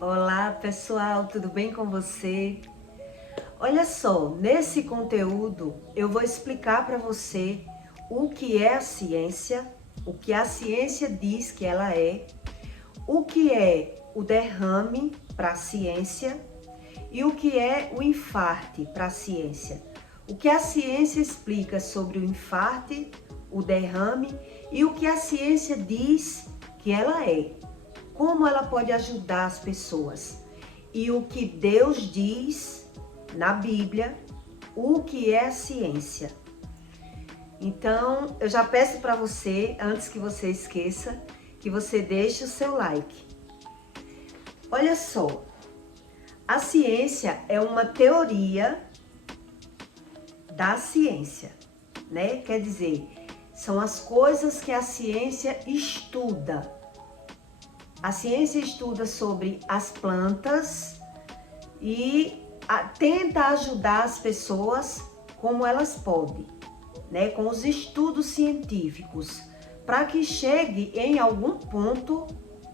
Olá pessoal, tudo bem com você? Olha só, nesse conteúdo eu vou explicar para você o que é a ciência, o que a ciência diz que ela é, o que é o derrame para a ciência e o que é o infarte para a ciência. O que a ciência explica sobre o infarte, o derrame e o que a ciência diz que ela é. Como ela pode ajudar as pessoas. E o que Deus diz na Bíblia, o que é a ciência. Então, eu já peço para você, antes que você esqueça, que você deixe o seu like. Olha só, a ciência é uma teoria da ciência, né? Quer dizer, são as coisas que a ciência estuda. A ciência estuda sobre as plantas e tenta ajudar as pessoas como elas podem, né? Com os estudos científicos, para que chegue em algum ponto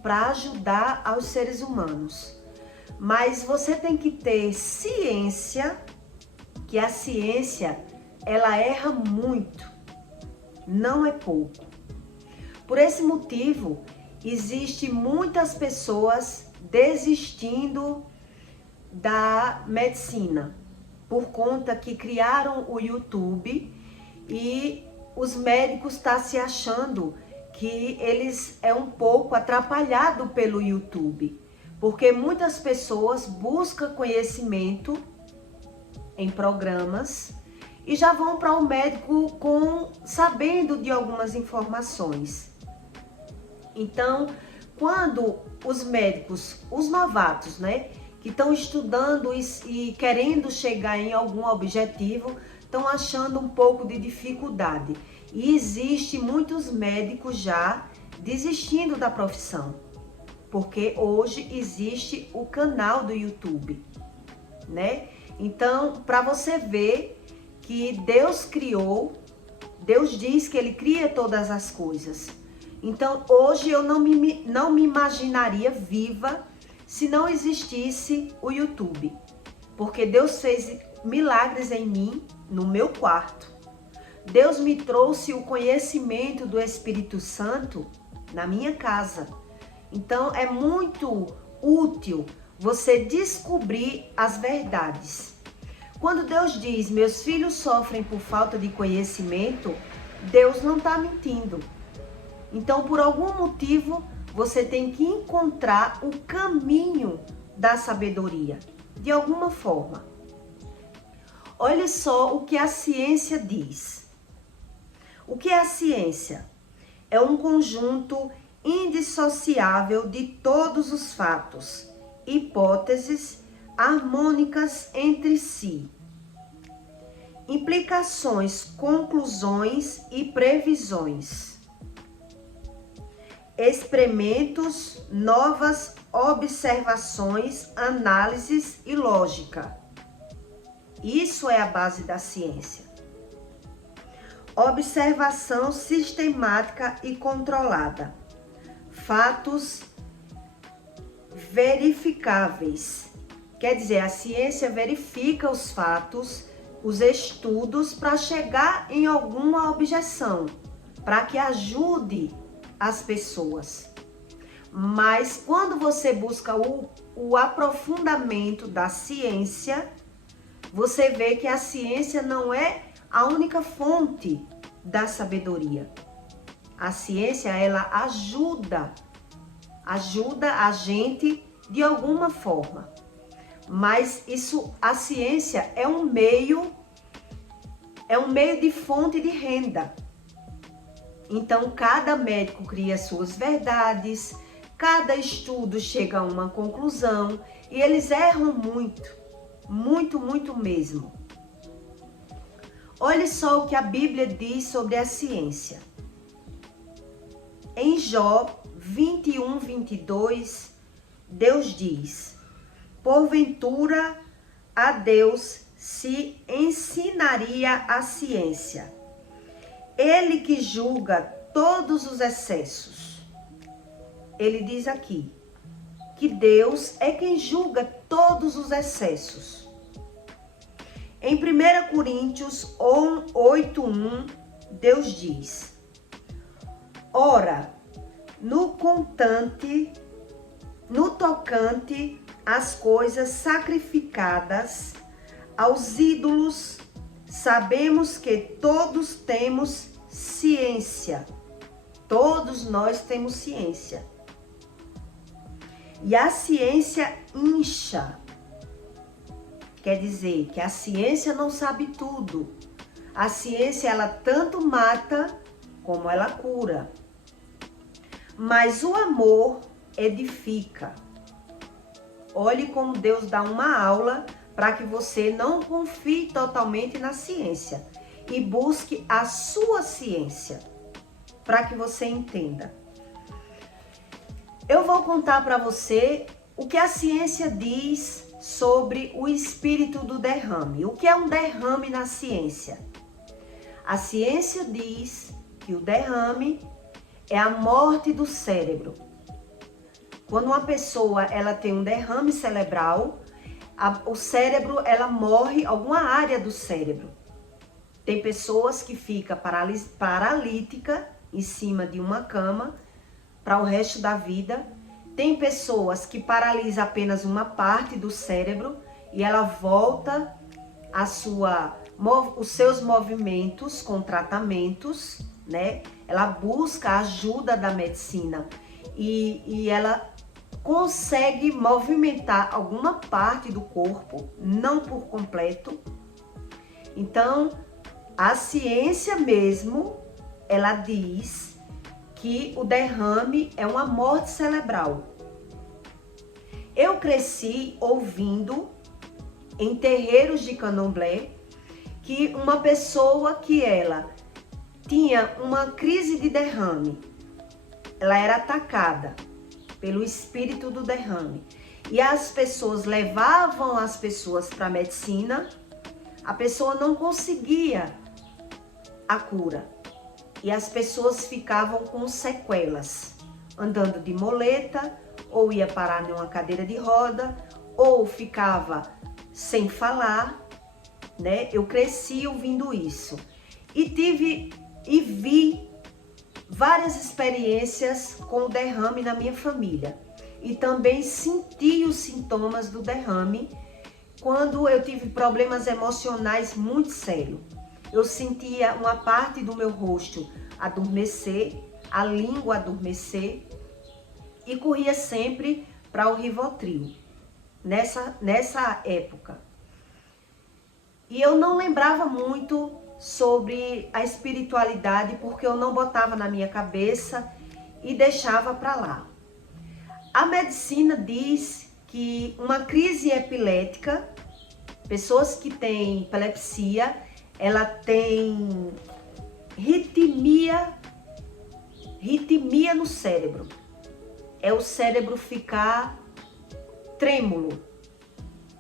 para ajudar aos seres humanos. Mas você tem que ter ciência, que a ciência ela erra muito, não é pouco. Por esse motivo, existe muitas pessoas desistindo da medicina por conta que criaram o YouTube e os médicos estão se achando que eles é um pouco atrapalhado pelo YouTube, porque muitas pessoas buscam conhecimento em programas e já vão para o médico sabendo de algumas informações. Então, quando os médicos, os novatos, né, que estão estudando e querendo chegar em algum objetivo, estão achando um pouco de dificuldade. E existe muitos médicos já desistindo da profissão, porque hoje existe o canal do YouTube, né? Então, para você ver que Deus criou, Deus diz que Ele cria todas as coisas. Então, hoje eu não me imaginaria viva se não existisse o YouTube. Porque Deus fez milagres em mim, no meu quarto. Deus me trouxe o conhecimento do Espírito Santo na minha casa. Então, é muito útil você descobrir as verdades. Quando Deus diz, meus filhos sofrem por falta de conhecimento, Deus não está mentindo. Então, por algum motivo, você tem que encontrar o caminho da sabedoria, de alguma forma. Olha só o que a ciência diz. O que é a ciência? É um conjunto indissociável de todos os fatos, hipóteses harmônicas entre si, implicações, conclusões e previsões. Experimentos, novas observações, análises e lógica. Isso é a base da ciência. Observação sistemática e controlada. Fatos verificáveis. Quer dizer, a ciência verifica os fatos, os estudos para chegar em alguma objeção, para que ajude as pessoas. Mas quando você busca o aprofundamento da ciência, você vê que a ciência não é a única fonte da sabedoria. A ciência, ela ajuda a gente de alguma forma. Mas a ciência é um meio de fonte de renda. Então, cada médico cria suas verdades, cada estudo chega a uma conclusão e eles erram muito, muito, muito mesmo. Olha só o que a Bíblia diz sobre a ciência. Em Jó 21, 22, Deus diz: porventura a Deus se ensinaria a ciência. Ele que julga todos os excessos. Ele diz aqui que Deus é quem julga todos os excessos. Em 1 Coríntios 8:1, Deus diz: ora, no tocante às coisas sacrificadas aos ídolos, sabemos que todos temos ciência. Todos nós temos ciência. E a ciência incha. Quer dizer que a ciência não sabe tudo. A ciência, ela tanto mata como ela cura. Mas o amor edifica. Olhe como Deus dá uma aula para que você não confie totalmente na ciência e busque a sua ciência, para que você entenda. Eu vou contar para você o que a ciência diz sobre o espírito do derrame. O que é um derrame na ciência? A ciência diz que o derrame é a morte do cérebro. Quando uma pessoa ela tem um derrame cerebral, o cérebro ela morre, alguma área do cérebro. Tem pessoas que ficam paralítica em cima de uma cama para o resto da vida. Tem pessoas que paralisam apenas uma parte do cérebro e ela volta os seus movimentos com tratamentos, né? Ela busca a ajuda da medicina e ela consegue movimentar alguma parte do corpo, não por completo. Então, a ciência mesmo, ela diz que o derrame é uma morte cerebral. Eu cresci ouvindo em terreiros de candomblé que uma pessoa que ela tinha uma crise de derrame, ela era atacada pelo espírito do derrame. E as pessoas levavam as pessoas para a medicina, a pessoa não conseguia a cura. E as pessoas ficavam com sequelas, andando de muleta, ou ia parar numa cadeira de roda, ou ficava sem falar, né? Eu cresci ouvindo isso. E vi várias experiências com o derrame na minha família. E também senti os sintomas do derrame quando eu tive problemas emocionais muito sérios. Eu sentia uma parte do meu rosto adormecer, a língua adormecer e corria sempre para o Rivotril, nessa época. E eu não lembrava muito sobre a espiritualidade porque eu não botava na minha cabeça e deixava para lá. A medicina diz que uma crise epilética, pessoas que têm epilepsia, ela tem ritmia no cérebro. É o cérebro ficar trêmulo.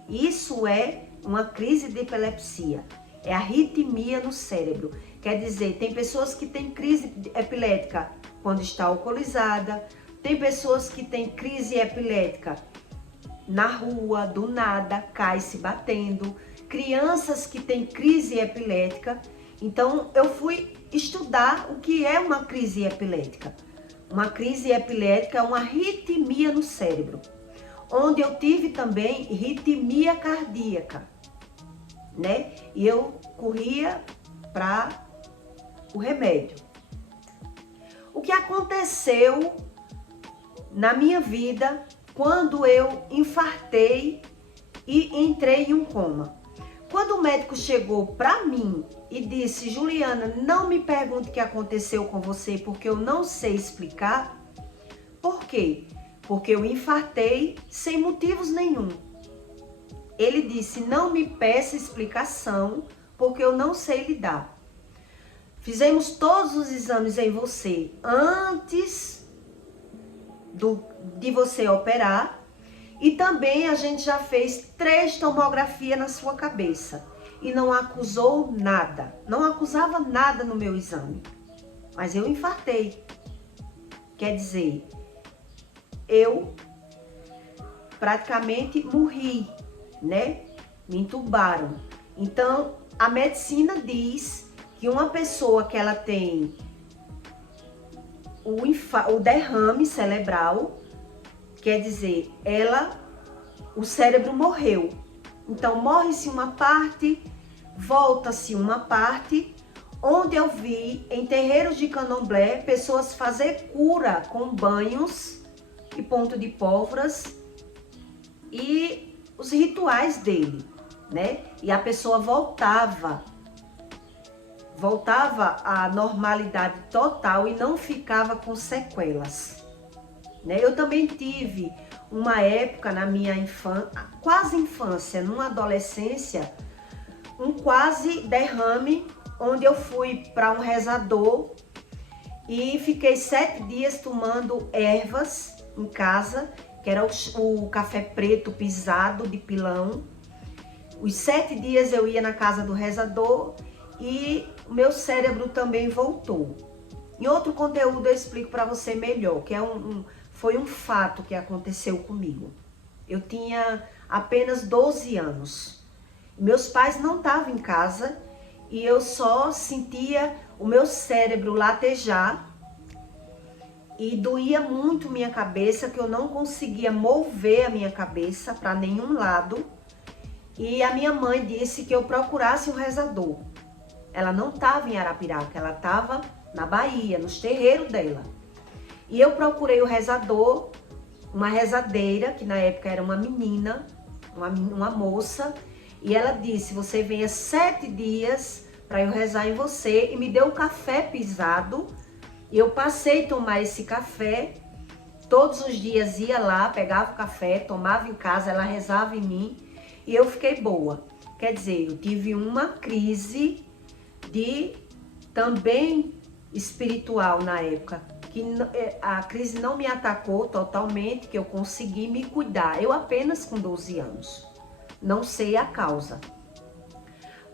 Isso é uma crise de epilepsia. É a ritmia no cérebro. Quer dizer, tem pessoas que têm crise epilética quando está alcoolizada. Tem pessoas que têm crise epilética na rua, do nada, cai se batendo. Crianças que têm crise epilética. Então, eu fui estudar o que é uma crise epilética. Uma crise epilética é uma arritmia no cérebro, onde eu tive também arritmia cardíaca, né? E eu corria para o remédio. O que aconteceu na minha vida quando eu infartei e entrei em um coma? Quando o médico chegou para mim e disse: Juliana, não me pergunte o que aconteceu com você porque eu não sei explicar. Por quê? Porque eu infartei sem motivos nenhum. Ele disse: não me peça explicação porque eu não sei lhe dar. Fizemos todos os exames em você antes de você operar. E também a gente já fez 3 tomografias na sua cabeça. E não acusou nada. Não acusava nada no meu exame. Mas eu infartei. Quer dizer, eu praticamente morri, né? Me entubaram. Então, a medicina diz que uma pessoa que ela tem o derrame cerebral, quer dizer, o cérebro morreu. Então, morre-se uma parte, volta-se uma parte, onde eu vi em terreiros de candomblé pessoas fazer cura com banhos e ponto de pólvoras e os rituais dele, né? E a pessoa voltava à normalidade total e não ficava com sequelas, né? Eu também tive uma época na minha quase infância, numa adolescência, um quase derrame, onde eu fui para um rezador e fiquei 7 dias tomando ervas em casa, que era o café preto pisado de pilão. Os 7 dias eu ia na casa do rezador e o meu cérebro também voltou. Em outro conteúdo eu explico para você melhor, que foi um fato que aconteceu comigo. Eu tinha apenas 12 anos. Meus pais não estavam em casa e eu só sentia o meu cérebro latejar e doía muito minha cabeça, que eu não conseguia mover a minha cabeça para nenhum lado. E a minha mãe disse que eu procurasse um rezador. Ela não estava em Arapiraca, ela estava na Bahia, nos terreiros dela. E eu procurei o rezador, uma rezadeira, que na época era uma menina, uma moça, e ela disse: você venha 7 dias para eu rezar em você, e me deu um café pisado, e eu passei a tomar esse café, todos os dias ia lá, pegava o café, tomava em casa, ela rezava em mim, e eu fiquei boa. Quer dizer, eu tive uma crise também espiritual na época, que a crise não me atacou totalmente, que eu consegui me cuidar, eu apenas com 12 anos, não sei a causa.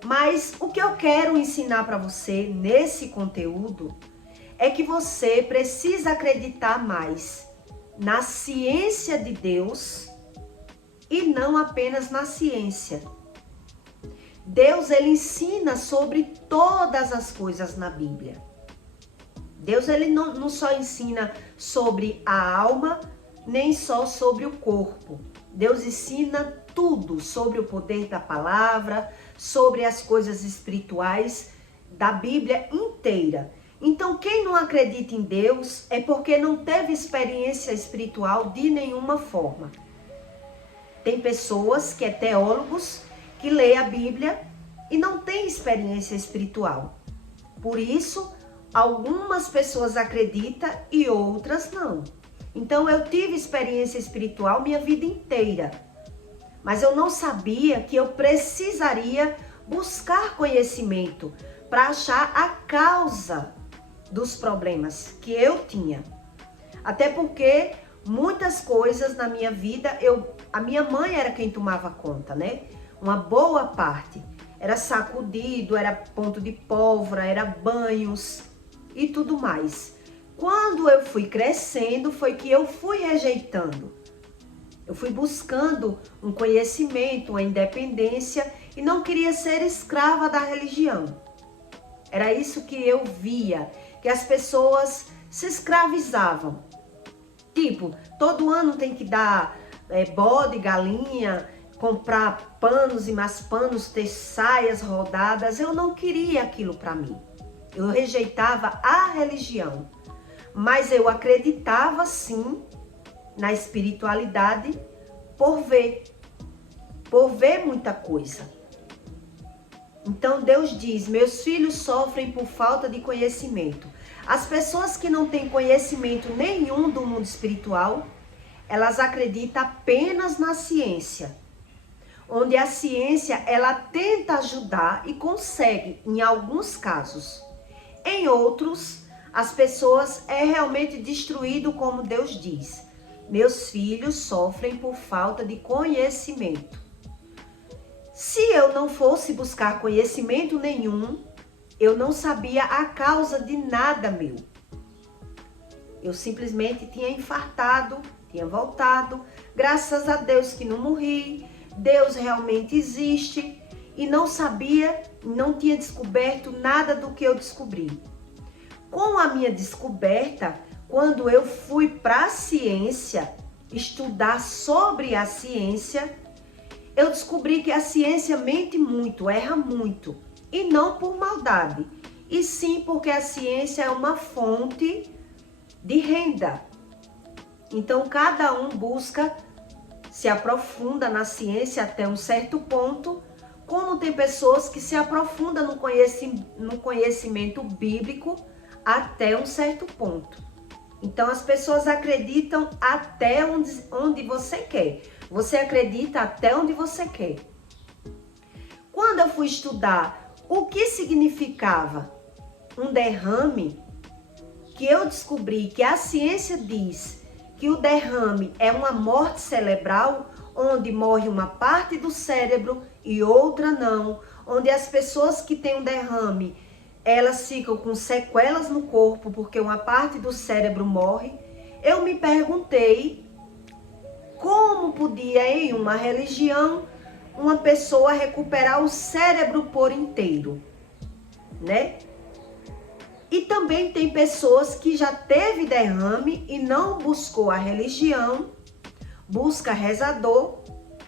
Mas o que eu quero ensinar para você nesse conteúdo é que você precisa acreditar mais na ciência de Deus e não apenas na ciência. Deus, ele ensina sobre todas as coisas na Bíblia. Deus, ele não só ensina sobre a alma, nem só sobre o corpo. Deus ensina tudo sobre o poder da palavra, sobre as coisas espirituais da Bíblia inteira. Então, quem não acredita em Deus é porque não teve experiência espiritual de nenhuma forma. Tem pessoas que teólogos que lê a Bíblia e não tem experiência espiritual. Por isso, algumas pessoas acreditam e outras não. Então, eu tive experiência espiritual minha vida inteira, mas eu não sabia que eu precisaria buscar conhecimento para achar a causa dos problemas que eu tinha. Até porque muitas coisas na minha vida, a minha mãe era quem tomava conta, né? Uma boa parte. Era sacudido, era ponto de pólvora, era banhos e tudo mais. Quando eu fui crescendo, foi que eu fui rejeitando. Eu fui buscando um conhecimento, uma independência e não queria ser escrava da religião. Era isso que eu via, que as pessoas se escravizavam. Tipo, todo ano tem que dar bode, galinha, comprar panos e mais panos, ter saias rodadas. Eu não queria aquilo para mim. Eu rejeitava a religião. Mas eu acreditava sim na espiritualidade por ver muita coisa. Então Deus diz: meus filhos sofrem por falta de conhecimento. As pessoas que não têm conhecimento nenhum do mundo espiritual, elas acreditam apenas na ciência. Onde a ciência, ela tenta ajudar e consegue em alguns casos. Em outros, as pessoas realmente destruído, como Deus diz. Meus filhos sofrem por falta de conhecimento. Se eu não fosse buscar conhecimento nenhum, eu não sabia a causa de nada meu. Eu simplesmente tinha infartado, tinha voltado, graças a Deus que não morri, Deus realmente existe, e não sabia, não tinha descoberto nada do que eu descobri. Com a minha descoberta, quando eu fui para a ciência, estudar sobre a ciência, eu descobri que a ciência mente muito, erra muito, e não por maldade, e sim porque a ciência é uma fonte de renda. Então, cada um busca, se aprofunda na ciência até um certo ponto, como tem pessoas que se aprofundam no conhecimento bíblico até um certo ponto. Então, as pessoas acreditam até onde você quer. Você acredita até onde você quer. Quando eu fui estudar o que significava um derrame, que eu descobri que a ciência diz que o derrame é uma morte cerebral, onde morre uma parte do cérebro e outra não, onde as pessoas que têm um derrame, elas ficam com sequelas no corpo porque uma parte do cérebro morre. Eu me perguntei como podia em uma religião uma pessoa recuperar o cérebro por inteiro, né? E também tem pessoas que já teve derrame e não buscou a religião, busca rezador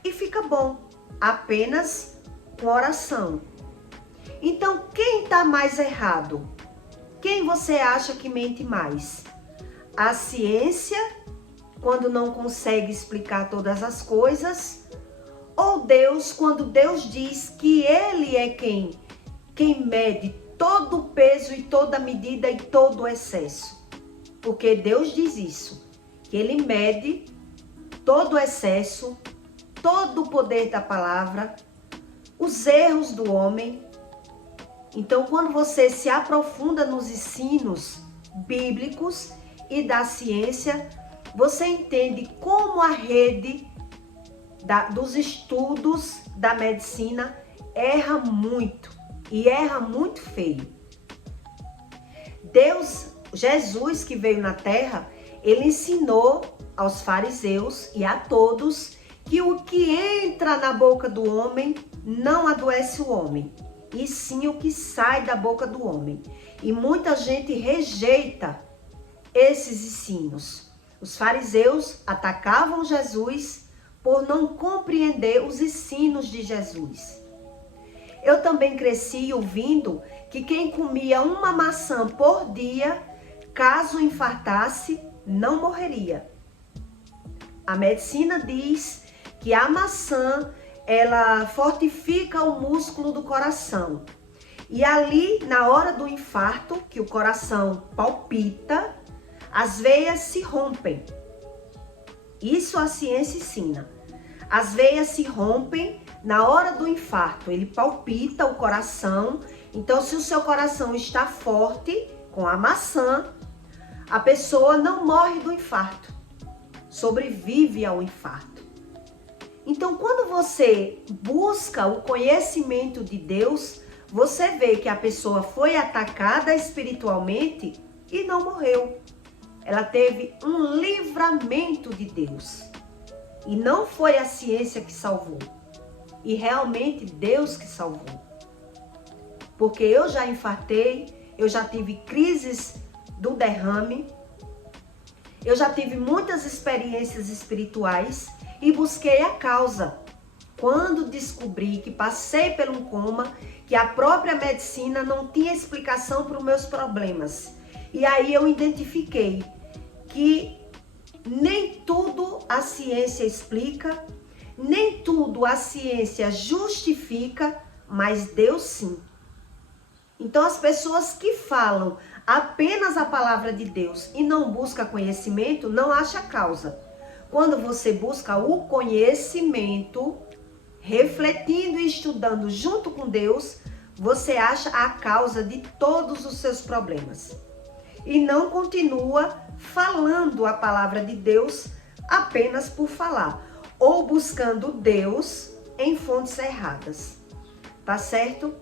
e fica bom, apenas com oração. Então, quem está mais errado? Quem você acha que mente mais? A ciência, quando não consegue explicar todas as coisas, ou Deus, quando Deus diz que Ele é quem mede todo o peso e toda a medida e todo o excesso? Porque Deus diz isso, que Ele mede todo o excesso, todo o poder da palavra, os erros do homem. Então, quando você se aprofunda nos ensinos bíblicos e da ciência, você entende como a rede dos estudos da medicina erra muito e erra muito feio. Jesus que veio na terra, ele ensinou aos fariseus e a todos que o que entra na boca do homem não adoece o homem, e sim o que sai da boca do homem. E muita gente rejeita esses ensinos. Os fariseus atacavam Jesus por não compreender os ensinos de Jesus. Eu também cresci ouvindo que quem comia uma maçã por dia, caso infartasse, não morreria. A medicina diz que a maçã, ela fortifica o músculo do coração. E ali, na hora do infarto, que o coração palpita, as veias se rompem. Isso a ciência ensina. As veias se rompem na hora do infarto. Ele palpita o coração. Então, se o seu coração está forte com a maçã, a pessoa não morre do infarto. Sobrevive ao infarto. Então, quando você busca o conhecimento de Deus, você vê que a pessoa foi atacada espiritualmente e não morreu. Ela teve um livramento de Deus. E não foi a ciência que salvou. E realmente Deus que salvou. Porque eu já infartei, eu já tive crises do derrame, eu já tive muitas experiências espirituais e busquei a causa. Quando descobri que passei por um coma, que a própria medicina não tinha explicação para os meus problemas. E aí eu identifiquei que nem tudo a ciência explica, nem tudo a ciência justifica, mas Deus sim. Então as pessoas que falam apenas a palavra de Deus e não buscam conhecimento, não acham causa. Quando você busca o conhecimento, refletindo e estudando junto com Deus, você acha a causa de todos os seus problemas. E não continua falando a palavra de Deus apenas por falar, ou buscando Deus em fontes erradas. Tá certo?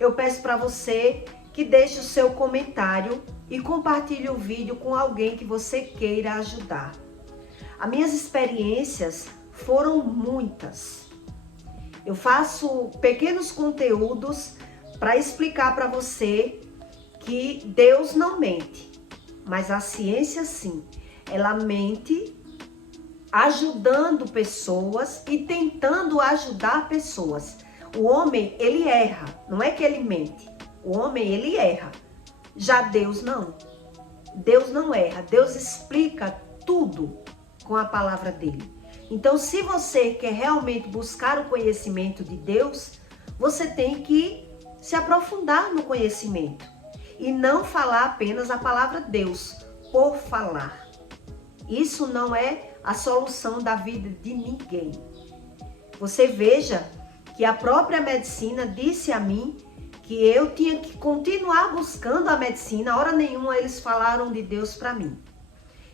Eu peço para você que deixe o seu comentário e compartilhe o vídeo com alguém que você queira ajudar. As minhas experiências foram muitas. Eu faço pequenos conteúdos para explicar para você que Deus não mente, mas a ciência sim. Ela mente ajudando pessoas e tentando ajudar pessoas. O homem, ele erra, não é que ele mente. O homem, ele erra. Já Deus não. Deus não erra. Deus explica tudo com a palavra dele. Então, se você quer realmente buscar o conhecimento de Deus, você tem que se aprofundar no conhecimento e não falar apenas a palavra Deus por falar. Isso não é a solução da vida de ninguém. Você veja que a própria medicina disse a mim que eu tinha que continuar buscando a medicina. Hora nenhuma eles falaram de Deus para mim.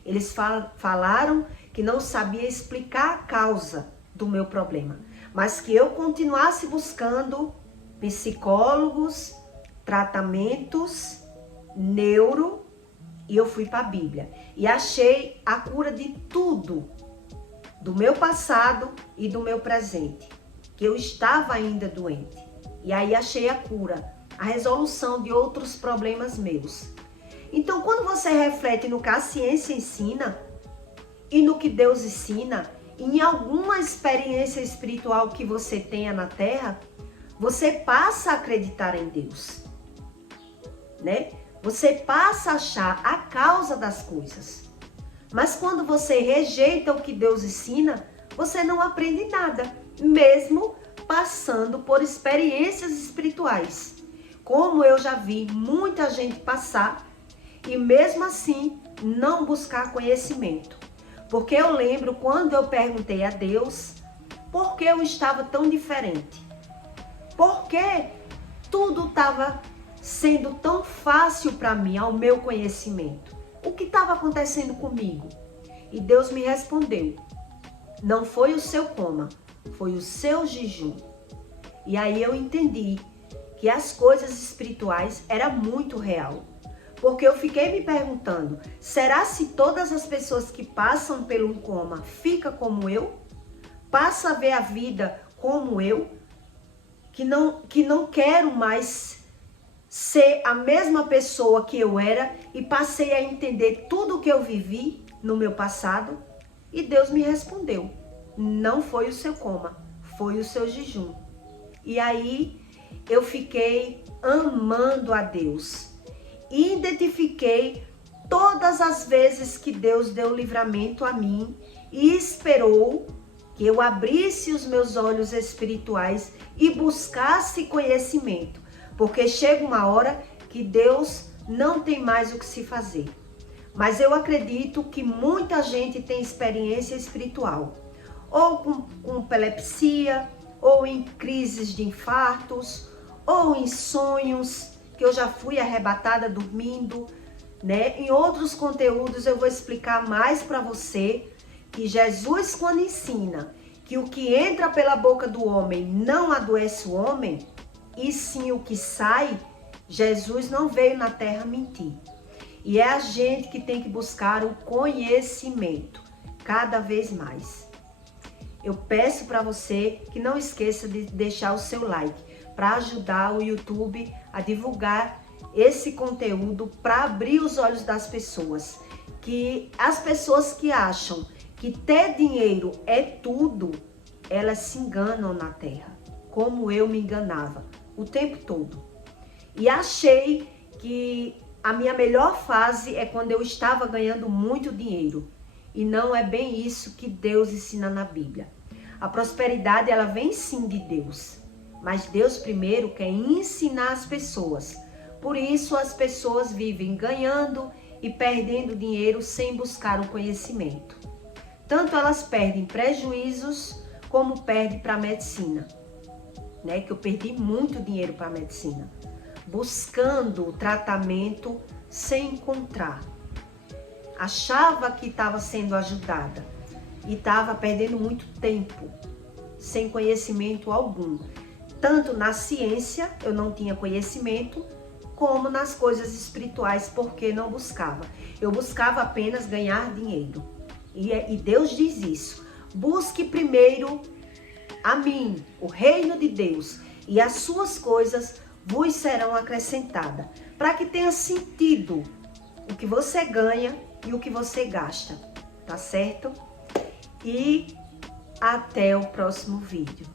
Eles falaram que não sabia explicar a causa do meu problema, mas que eu continuasse buscando psicólogos, tratamentos, neuro, e eu fui para a Bíblia. E achei a cura de tudo, do meu passado e do meu presente, que eu estava ainda doente. E aí achei a cura, a resolução de outros problemas meus. Então, quando você reflete no que a ciência ensina e no que Deus ensina, em alguma experiência espiritual que você tenha na Terra, você passa a acreditar em Deus, né? Você passa a achar a causa das coisas. Mas quando você rejeita o que Deus ensina, você não aprende nada, mesmo passando por experiências espirituais. Como eu já vi muita gente passar e mesmo assim não buscar conhecimento. Porque eu lembro quando eu perguntei a Deus por que eu estava tão diferente. Por que tudo estava sendo tão fácil para mim, ao meu conhecimento? O que estava acontecendo comigo? E Deus me respondeu: não foi o seu coma, foi o seu jejum. E aí eu entendi que as coisas espirituais eram muito real. Porque eu fiquei me perguntando, será se todas as pessoas que passam pelo coma ficam como eu? Passa a ver a vida como eu? Que não quero mais ser a mesma pessoa que eu era e passei a entender tudo o que eu vivi no meu passado? E Deus me respondeu: não foi o seu coma, foi o seu jejum. E aí eu fiquei amando a Deus. Identifiquei todas as vezes que Deus deu livramento a mim e esperou que eu abrisse os meus olhos espirituais e buscasse conhecimento. Porque chega uma hora que Deus não tem mais o que se fazer. Mas eu acredito que muita gente tem experiência espiritual, ou com epilepsia, ou em crises de infartos, ou em sonhos, que eu já fui arrebatada dormindo, né? Em outros conteúdos eu vou explicar mais para você que Jesus, quando ensina que o que entra pela boca do homem não adoece o homem, e sim o que sai, Jesus não veio na terra mentir. E é a gente que tem que buscar o conhecimento cada vez mais. Eu peço para você que não esqueça de deixar o seu like para ajudar o YouTube a divulgar esse conteúdo, para abrir os olhos das pessoas. Que as pessoas que acham que ter dinheiro é tudo, elas se enganam na terra, como eu me enganava o tempo todo. E achei que a minha melhor fase é quando eu estava ganhando muito dinheiro. E não é bem isso que Deus ensina na Bíblia. A prosperidade, ela vem sim de Deus. Mas Deus primeiro quer ensinar as pessoas. Por isso as pessoas vivem ganhando e perdendo dinheiro sem buscar o conhecimento. Tanto elas perdem prejuízos, como perdem para a medicina. Né? Que eu perdi muito dinheiro para a medicina. Buscando o tratamento sem encontrar. Achava que estava sendo ajudada e estava perdendo muito tempo, sem conhecimento algum. Tanto na ciência eu não tinha conhecimento, como nas coisas espirituais, porque não buscava. Eu buscava apenas ganhar dinheiro. E Deus diz isso. Busque primeiro a mim, o reino de Deus, e as suas coisas vos serão acrescentadas. Para que tenha sentido o que você ganha e o que você gasta. Tá certo? E até o próximo vídeo.